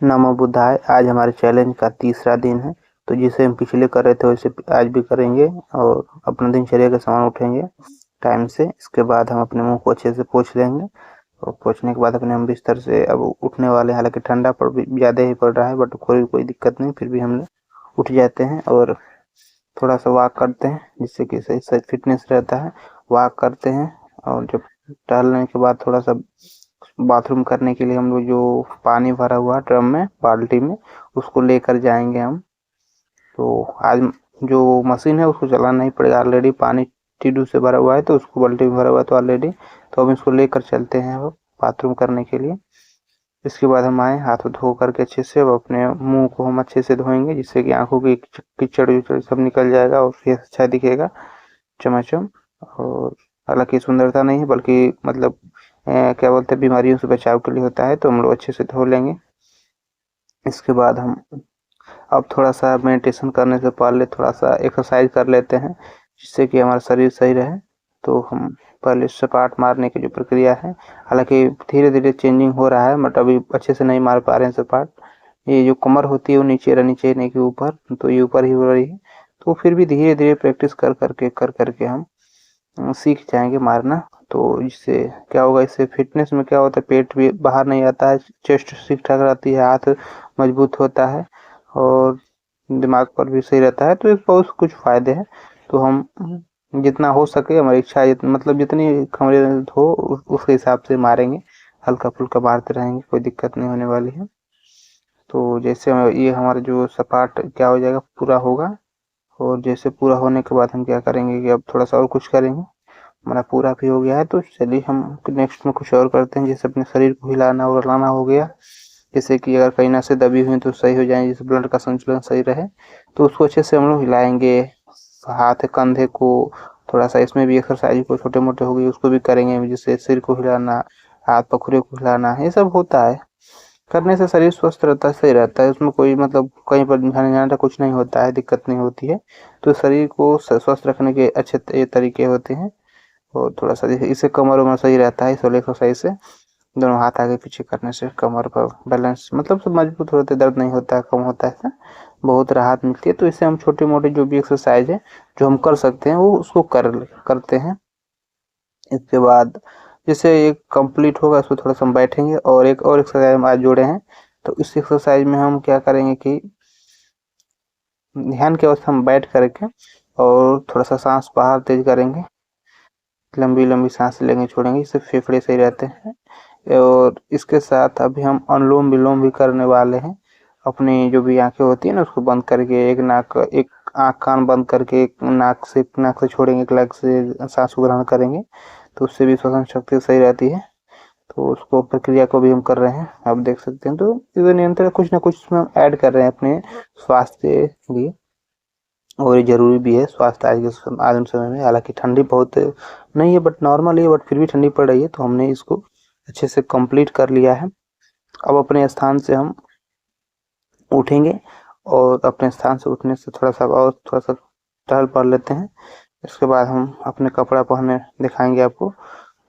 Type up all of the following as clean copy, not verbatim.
नमो बुद्धाय। आज हमारे चैलेंज का तीसरा दिन है। तो जिसे हम पिछले कर रहे थे वैसे आज भी करेंगे और अपना दिनचर्या के समान उठेंगे टाइम से। इसके बाद हम अपने मुंह को अच्छे से पोंछ लेंगे और पोंछने के बाद अपने हम बिस्तर से अब उठने वाले हैं। हालांकि ठंडा पड़ भी ज़्यादा ही पड़ रहा है, बट कोई दिक्कत नहीं, फिर भी हम उठ जाते हैं और थोड़ा सा वॉक करते हैं जिससे कि सही सही फिटनेस रहता है। वॉक करते हैं और जब टहलने के बाद थोड़ा सा बाथरूम करने के लिए हम लोग जो पानी भरा हुआ ड्रम में बाल्टी में उसको लेकर जाएंगे हम। तो आज जो मशीन है उसको चलाना नहीं पड़ेगा, ऑलरेडी पानी टीडू से भरा हुआ है तो उसको बाल्टी में भरा हुआ है तो ऑलरेडी। तो हम इसको लेकर चलते हैं अब बाथरूम करने के लिए। इसके बाद हम आए हाथ धो करके अच्छे से, अब अपने मुंह को हम अच्छे से धोएंगे जिससे कि आंखों की कीचड़ विचड़ सब निकल जाएगा और फेस अच्छा दिखेगा चमाचम। और हालांकि सुंदरता नहीं है बल्कि मतलब क्या बोलते हैं बीमारियों से बचाव के लिए होता है, तो हम लोग अच्छे से धो लेंगे। इसके बाद हम अब थोड़ा सा मेडिटेशन करने से पहले थोड़ा सा एक्सरसाइज कर लेते हैं जिससे कि हमारा शरीर सही रहे। तो हम पहले सपाट मारने की जो प्रक्रिया है, हालांकि धीरे धीरे चेंजिंग हो रहा है बट अभी अच्छे से नहीं मार पा रहे हैं सपाट। ये जो कमर होती है वो नीचे रहनी चाहिए नहीं कि ऊपर, तो ये ऊपर ही हो रही है। तो फिर भी धीरे धीरे प्रैक्टिस कर करके हम सीख जाएंगे मारना। तो इससे क्या होगा, इससे फिटनेस में क्या होता है, पेट भी बाहर नहीं आता है, चेस्ट ठीक ठाक रहती है, हाथ मजबूत होता है और दिमाग पर भी सही रहता है। तो इस बहुत कुछ फायदे हैं। तो हम जितना हो सके हमारी इच्छा मतलब जितनी हमारी हो उसके हिसाब से मारेंगे, हल्का फुल्का मारते रहेंगे, कोई दिक्कत नहीं होने वाली है। तो जैसे ये हमारा जो सपाट क्या हो जाएगा पूरा होगा, और जैसे पूरा होने के बाद हम क्या करेंगे कि अब थोड़ा सा और कुछ करेंगे। हमारा पूरा भी हो गया है तो चलिए हम नेक्स्ट में कुछ और करते हैं। जैसे अपने शरीर को हिलाना और हिलाना हो गया, जैसे कि अगर कहीं नसें दबी हुई तो सही हो जाए, जैसे ब्लड का संचलन सही रहे तो उसको अच्छे से हम लोग हिलाएंगे। हाथ कंधे को थोड़ा सा, इसमें भी एक्सरसाइज को छोटे मोटे हो गई उसको भी करेंगे, जैसे सिर को हिलाना, हाथ पखुरे को हिलाना, ये सब होता है। करने से शरीर स्वस्थ रहता है, सही रहता है, उसमें कोई मतलब कहीं पर ध्यान जाना कुछ नहीं होता है, दिक्कत नहीं होती है। तो शरीर को स्वस्थ रखने के अच्छे ये तरीके होते हैं। और थोड़ा सा इससे कमर वमर सही रहता है इस वाले एक्सरसाइज से। दोनों हाथ आगे पीछे करने से कमर पर बैलेंस मतलब सब मजबूत होते, दर्द नहीं होता है, कम होता है, बहुत राहत मिलती है। तो इससे हम छोटे मोटे जो भी एक्सरसाइज है जो हम कर सकते हैं वो उसको करते हैं। इसके बाद जैसे ये कंप्लीट होगा इसको थोड़ा सा हम बैठेंगे और एक और एक्सरसाइज हम आज जोड़े हैं। तो इस एक्सरसाइज में हम क्या करेंगे कि ध्यान की अवस्था में बैठ करके और थोड़ा सा सांस बाहर तेज करेंगे, लंबी लंबी सांस लेंगे छोड़ेंगे, इससे फेफड़े सही रहते हैं। और इसके साथ अभी हम अनुलोम विलोम भी करने वाले हैं। अपनी जो भी आंखें होती है ना उसको बंद करके, एक आंख कान बंद करके एक नाक से छोड़ेंगे, एक लेग से सांस को ग्रहण करेंगे, तो उससे भी श्वसन शक्ति सही रहती है। तो उसको प्रक्रिया को भी हम कर रहे हैं, आप देख सकते हैं। तो इसे नियंत्रण कुछ ना कुछ उसमें हम ऐड कर रहे हैं अपने स्वास्थ्य के लिए, और ये जरूरी भी है स्वास्थ्य आज के समय में। हालांकि ठंडी बहुत नहीं है बट नॉर्मल है, बट फिर भी ठंडी पड़ रही है, तो हमने इसको अच्छे से कंप्लीट कर लिया है। अब अपने स्थान से हम उठेंगे और अपने स्थान से उठने से थोड़ा सा टहल पड़ लेते हैं। इसके बाद हम अपने कपड़ा पहने दिखाएंगे आपको।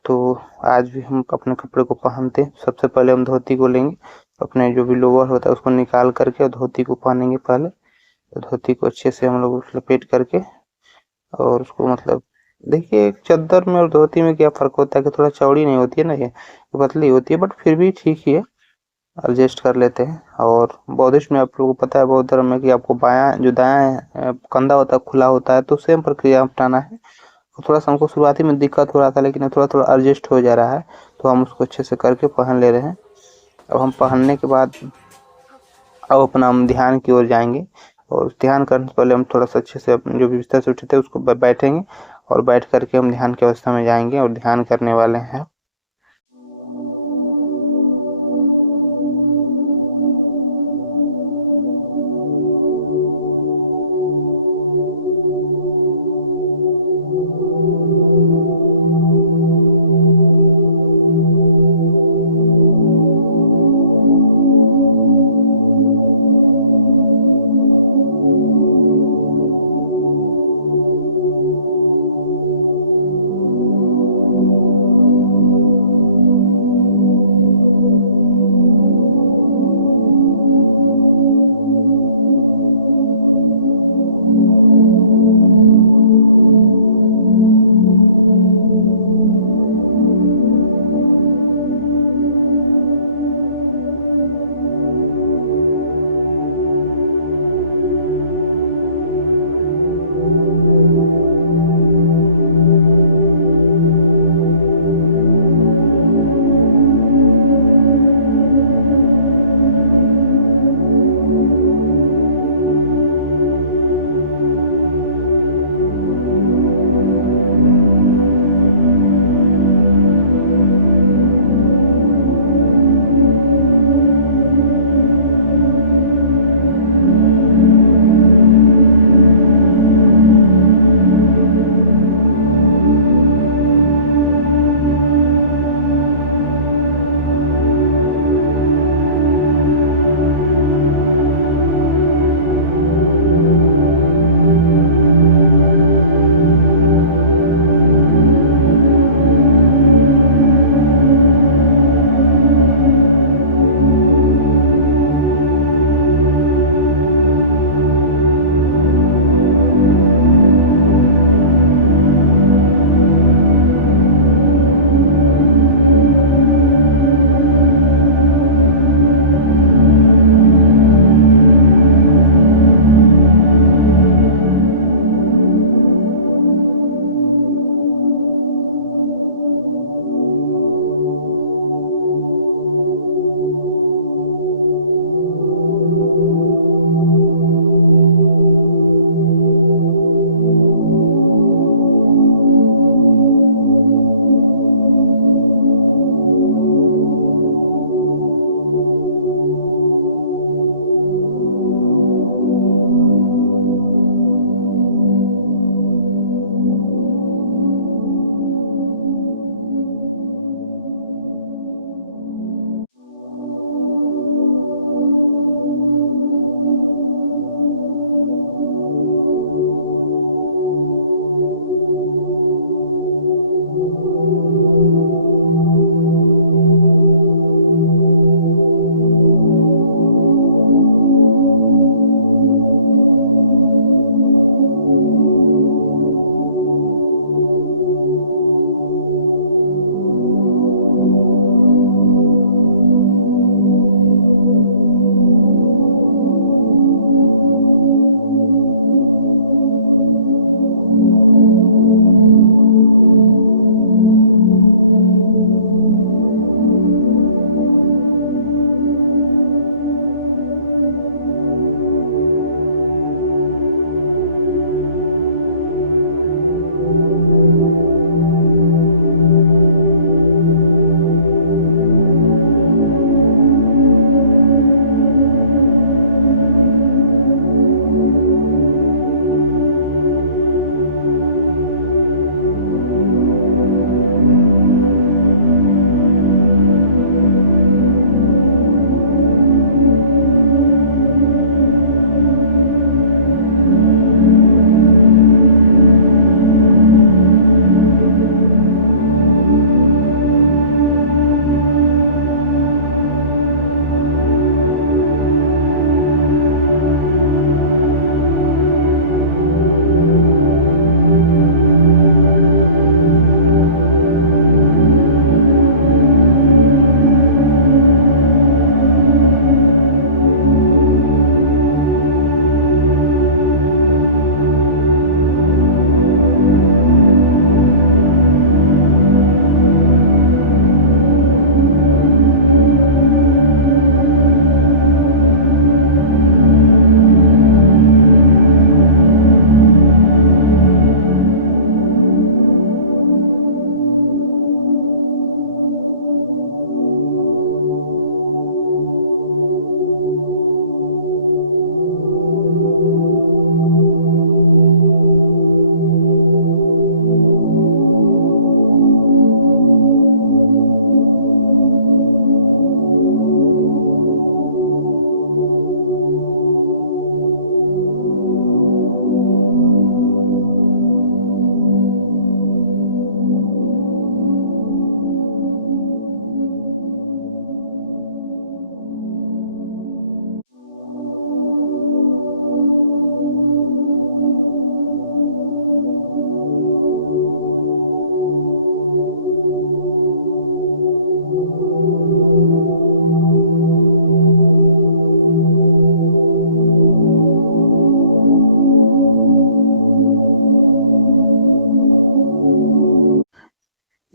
तो आज भी हम अपने कपड़े को पहनते हैं। सबसे पहले हम धोती को लेंगे, अपने जो भी लोअर होता है उसको निकाल करके और धोती को पहनेंगे पहले। तो धोती को अच्छे से हम लोग लपेट करके और उसको मतलब देखिए चद्दर में और धोती में क्या फ़र्क होता है कि थोड़ा चौड़ी नहीं होती है ना, ये पतली होती है, बट फिर भी ठीक ही है, एडजस्ट कर लेते हैं। और बौद्धिस्ट में आप लोगों को पता है बौद्ध धर्म में कि आपको बायां जो दायां कंधा होता है खुला होता है, तो सेम प्रक्रिया अपनाना है। तो थोड़ा सा हमको शुरुआती में दिक्कत हो रहा था लेकिन थोड़ा थोड़ा एडजस्ट हो जा रहा है, तो हम उसको अच्छे से करके पहन ले रहे हैं। अब हम पहनने के बाद अब अपना हम ध्यान की ओर जाएंगे। और ध्यान करने से पहले हम थोड़ा सा अच्छे से जो भी बिस्तर से उठे थे उसको बैठेंगे और बैठ करके हम ध्यान की अवस्था में जाएंगे और ध्यान करने वाले हैं।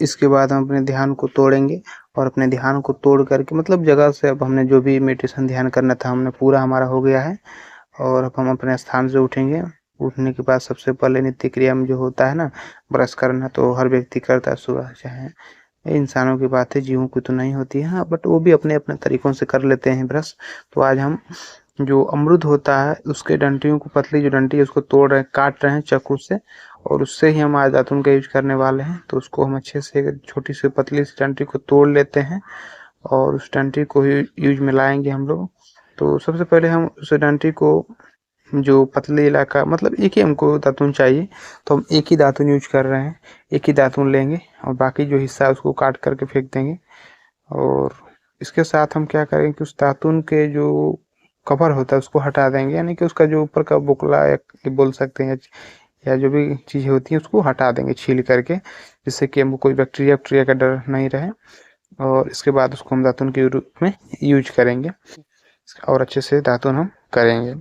इसके बाद हम अपने ध्यान को तोड़ेंगे और अपने ध्यान को तोड़ करके मतलब जगह से अब हमने जो भी मेडिटेशन ध्यान करना था हमने पूरा हमारा हो गया है। और अब हम अपने स्थान से उठेंगे। उठने के बाद सबसे पहले नित्य क्रिया में जो होता है ना ब्रश करना, तो हर व्यक्ति करता है सुबह, चाहे इंसानों की बात है, जीवों की तो नहीं होती है, बट वो भी अपने अपने तरीकों से कर लेते हैं ब्रश। तो आज हम जो अमरूद होता है उसके डंटियों को, पतली जो डंटी है उसको तोड़ रहे हैं, काट रहे हैं चाकू से, और उससे ही हम आज दातुन का यूज करने वाले हैं। तो उसको हम अच्छे से छोटी सी पतली सी डंटी को तोड़ लेते हैं और उस डंटी को ही यूज में लाएंगे हम लोग। तो सबसे पहले हम उस डंटी को, जो पतले इलाका मतलब एक ही हमको दातुन चाहिए, तो हम एक ही दातुन यूज कर रहे हैं, एक ही दातुन लेंगे और बाकी जो हिस्सा है उसको काट करके फेंक देंगे। और इसके साथ हम क्या करेंगे कि उस दातुन के जो कवर होता है उसको हटा देंगे, यानी कि उसका जो ऊपर का बुकला या बोल सकते हैं या जो भी चीज़ें होती हैं उसको हटा देंगे छील करके, जिससे कि हमको कोई बैक्टीरिया का डर नहीं रहे। और इसके बाद उसको हम दातुन के रूप में यूज करेंगे और अच्छे से दातुन हम करेंगे।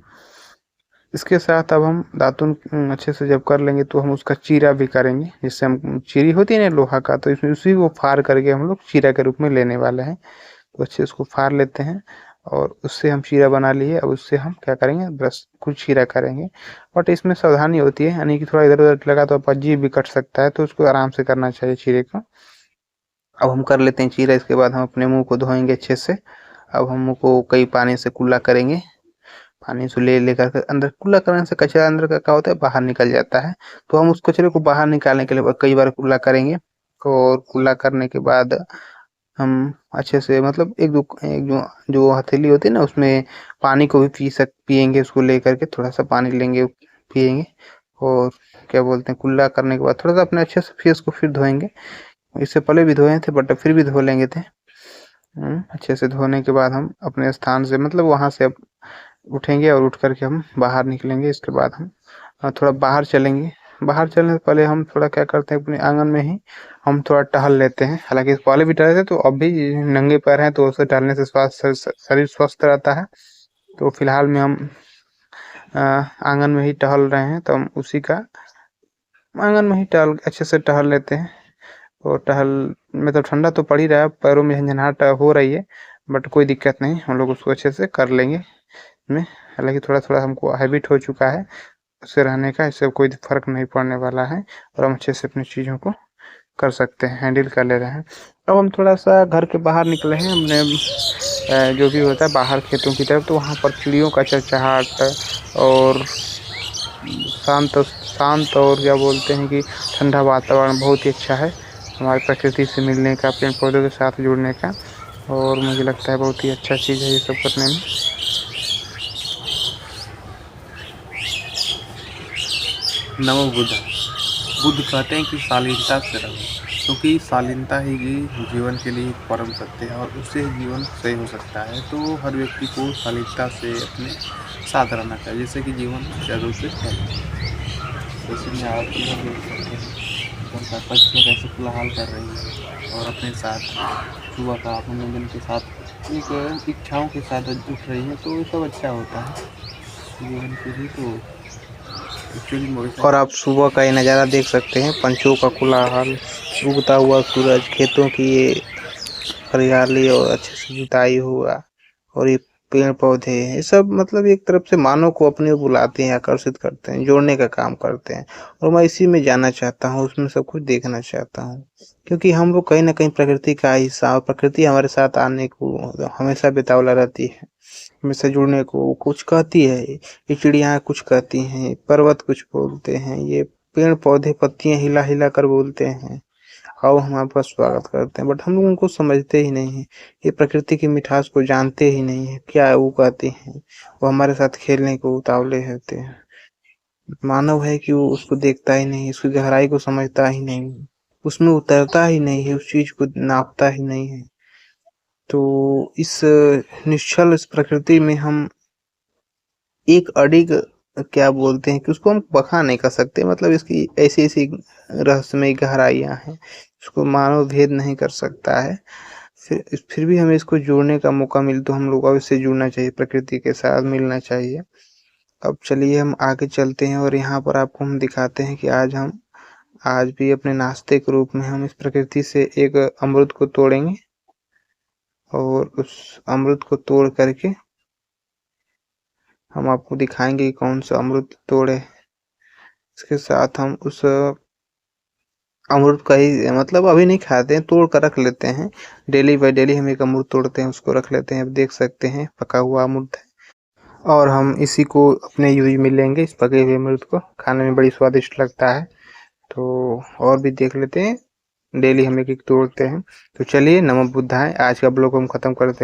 इसके साथ अब हम दातुन अच्छे से जब कर लेंगे तो हम उसका चीरा भी करेंगे, जिससे हम चीरी होती है ना लोहा का, तो इसमें उसी को फाड़ करके हम लोग चीरा के रूप में लेने वाले हैं। तो अच्छे उसको फाड़ लेते हैं और उससे हम चीरा बना लिए। अब उससे हम क्या करेंगे, ब्रश कुछ चीरा करेंगे, बट इसमें सावधानी होती है, यानी कि थोड़ा इधर उधर लगा तो आपका जीभ भी कट सकता है, तो उसको आराम से करना चाहिए चीरे को। अब हम कर लेते हैं चीरा। इसके बाद हम अपने मुंह को धोएंगे अच्छे से। अब हम मुंह को कई पानी से कुल्ला करेंगे, पानी से लेकर के अंदर कुल्ला करने से कचरा अंदर का क्या होता है बाहर निकल जाता है। तो हम उस कचरे को बाहर निकालने के लिए कई बार कुल्ला करेंगे। और कुल्ला करने के बाद हम अच्छे से मतलब एक जो जो हथेली होती है ना उसमें पानी को भी पियेंगे, उसको लेकर के थोड़ा सा पानी लेंगे पियेंगे। और क्या बोलते हैं, कुल्ला करने के बाद थोड़ा सा अपने अच्छे से फेस को फिर धोएंगे। इससे पहले भी धोए थे बट फिर भी धो लेंगे थे। अच्छे से धोने के बाद हम अपने स्थान से मतलब वहां से अब उठेंगे और उठ करके हम बाहर निकलेंगे। इसके बाद हम थोड़ा बाहर चलेंगे। बाहर चलने से पहले हम थोड़ा क्या करते हैं, अपने आंगन में ही हम थोड़ा टहल लेते हैं। हालांकि पहले भी टहले थे, तो अब भी नंगे पैर हैं तो उसे टहलने से शरीर स्वस्थ रहता है। तो फिलहाल में हम आंगन में ही टहल रहे हैं, तो हम उसी का आंगन में ही अच्छे से टहल लेते हैं। और टहल में तो ठंडा तो पड़ ही रहा है, पैरों में झंझनाहट हो रही है, बट कोई दिक्कत नहीं, हम लोग उसको अच्छे से कर लेंगे में। हालांकि थोड़ा थोड़ा हमको हैबिट हो चुका है उससे रहने का, इससे कोई फर्क नहीं पड़ने वाला है और हम अच्छे से अपनी चीज़ों को कर सकते हैं, हैंडल कर ले रहे हैं। अब हम थोड़ा सा घर के बाहर निकले हैं, हमने जो भी होता है बाहर खेतों की तरफ, तो वहाँ पर चिड़ियों का चहचहाट और शांत शांत और क्या बोलते हैं कि ठंडा वातावरण बहुत ही अच्छा है हमारी प्रकृति से मिलने का, पेड़ पौधों के साथ जुड़ने का। और मुझे लगता है बहुत ही अच्छा चीज़ है ये सब करने में। नमो बुद्ध। बुद्ध कहते हैं कि शालीनता से रहो, क्योंकि शालीनता ही जीवन के लिए परम सत्य है और उससे जीवन सही हो सकता है। तो हर व्यक्ति को शालीनता से अपने साथ रहना चाहिए, जिससे कि जीवन सुचारू रूप से चले। जैसे में आप यह देख सकते हैं पक्षियाँ कैसे कोलाहल कर रही है और अपने साथ सुबह का मनोरंजन के साथ एक इच्छाओं के साथ उठ रही है, तो ये सब अच्छा होता है जीवन के लिए। तो और आप सुबह का ये नज़ारा देख सकते हैं, पंछियों का कोलाहल, उगता हुआ सूरज, खेतों की ये हरियाली और अच्छे से जुताई हुआ, और ये पेड़ पौधे, ये सब मतलब एक तरफ से मानव को अपने ओर बुलाते हैं, आकर्षित करते हैं, जोड़ने का काम करते हैं। और मैं इसी में जाना चाहता हूँ, उसमें सब कुछ देखना चाहता हूँ, क्योंकि हम लोग कहीं ना कहीं प्रकृति का हिस्सा, और प्रकृति हमारे साथ आने को हमेशा बेतावला रहती है, हमेशा जुड़ने को कुछ कहती है। ये चिड़िया कुछ कहती हैं, पर्वत कुछ बोलते हैं, ये पेड़ पौधे पत्तियां हिला हिला कर बोलते हैं, आओ हम आपका स्वागत करते हैं, बट हम लोग उनको समझते ही नहीं है। ये प्रकृति की मिठास को जानते ही नहीं है, क्या वो कहते हैं, वो हमारे साथ खेलने को उतावले होते हैं। मानव है कि वो उसको देखता ही नहीं, उसकी गहराई को समझता ही नहीं, उसमें उतरता ही नहीं है, उस चीज को नापता ही नहीं है। तो इस निश्चल इस प्रकृति में हम एक अडिग क्या बोलते हैं कि उसको हम बखान नहीं कर सकते, मतलब इसकी ऐसी ऐसी रहस्यमय गहराइयां हैं, इसको मानव भेद नहीं कर सकता है। फिर भी हमें इसको जोड़ने का मौका मिले तो हम लोग को इससे जुड़ना चाहिए, प्रकृति के साथ मिलना चाहिए। अब चलिए हम आगे चलते हैं और यहाँ पर आपको हम दिखाते हैं कि आज हम आज भी अपने नाश्ते के रूप में हम इस प्रकृति से एक अमरूद को तोड़ेंगे और उस अमरूद को तोड़ करके हम आपको दिखाएंगे कि कौन सा अमरूद तोड़े। इसके साथ हम उस अमरूद का ही मतलब अभी नहीं खाते हैं, तोड़ कर रख लेते हैं। डेली बाय डेली हम एक अमरूद तोड़ते हैं, उसको रख लेते हैं। अब देख सकते हैं पका हुआ अमरूद है और हम इसी को अपने यूज में लेंगे। इस पके हुए अमरूद को खाने में बड़ी स्वादिष्ट लगता है। तो और भी देख लेते हैं, डेली हम एक एक तोड़ते हैं। तो चलिए, नमो बुद्धाय। आज का ब्लॉग हम खत्म करते हैं।